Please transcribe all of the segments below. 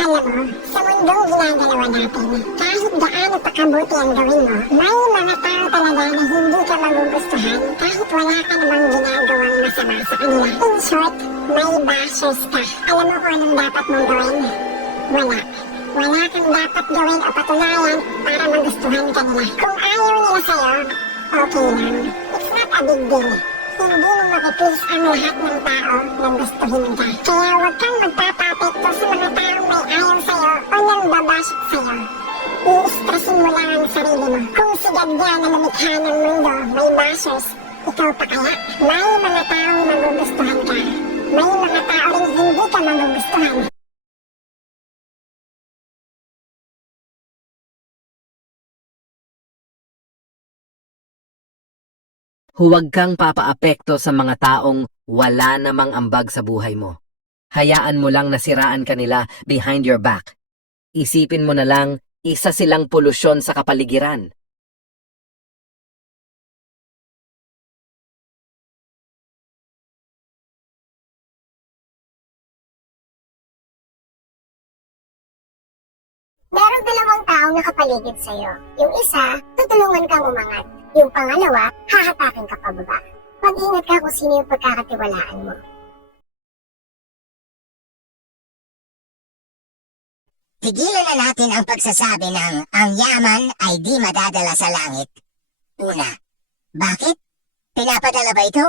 Alam mo, sa mundong ginagalawa natin, kahit gaano pa kabuti ang gawin mo, may mga tao talaga na hindi ka magugustuhan kahit wala ka namang ginagawang masama sa kanila. In short, may bashers ka. Alam mo kung anong dapat mong gawin? Wala. Wala kang dapat gawin o patunayan para magustuhan ka nila. Kung ayaw nila sa'yo, okay lang. It's not a big deal. Hindi mo makiplease ang lahat ng tao na gustuhin ka. Kaya huwag kang magpapapekto sa mga taong may ayaw sa'yo o nang babash sa'yo. I-stressin mo lang ang sarili mo. Kung si God na lumikha ng mundo may bashers, ikaw pa kaya? May mga taong magugustuhan ka. May mga tao rin hindi ka magugustuhan. Huwag kang papaapekto sa mga taong wala namang ambag sa buhay mo. Hayaan mo lang nasiraan kanila behind your back. Isipin mo na lang, isa silang polusyon sa kapaligiran. Merong dalawang taong nakapaligid sa'yo. Yung isa, tutulungan kang umangat. Yung pangalawa, hahatakin ka pababa. Mag-ingat ka kung sino yung pagkakatiwalaan mo. Tigilan na natin ang pagsasabi ng ang yaman ay di madadala sa langit. Una, bakit? Pinapadala ba ito?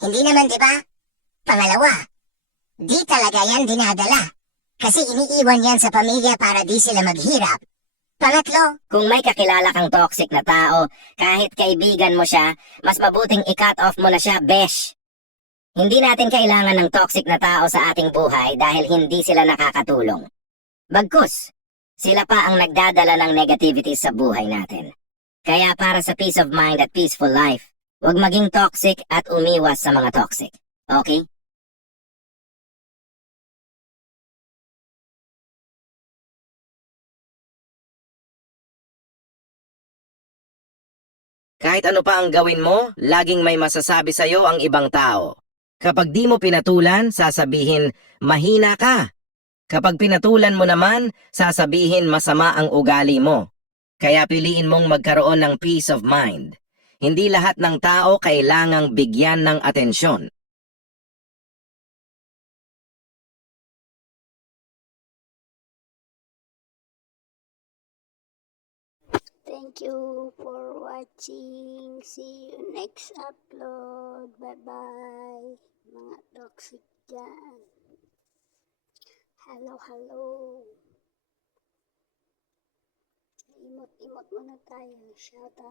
Hindi naman, di ba? Pangalawa, di talaga yan dinadala. Kasi iniiwan yan sa pamilya para di sila maghirap. Pangatlo, Kung may kakilala kang toxic na tao, kahit kaibigan mo siya, mas mabuting i-cut off mo na siya, besh. Hindi natin kailangan ng toxic na tao sa ating buhay dahil hindi sila nakakatulong. Bagkus, sila pa ang nagdadala ng negativity sa buhay natin. Kaya para sa peace of mind at peaceful life, huwag maging toxic at umiwas sa mga toxic. Okay? Kahit ano pa ang gawin mo, laging may masasabi sa'yo ang ibang tao. Kapag di mo pinatulan, sasabihin, mahina ka. Kapag pinatulan mo naman, sasabihin masama ang ugali mo. Kaya piliin mong magkaroon ng peace of mind. Hindi lahat ng tao kailangang bigyan ng atensyon. Thank you for watching. See you next upload. Bye-bye. Mga toxic dyan. Hello, hello. Imot-imot muna tayo. Shout out.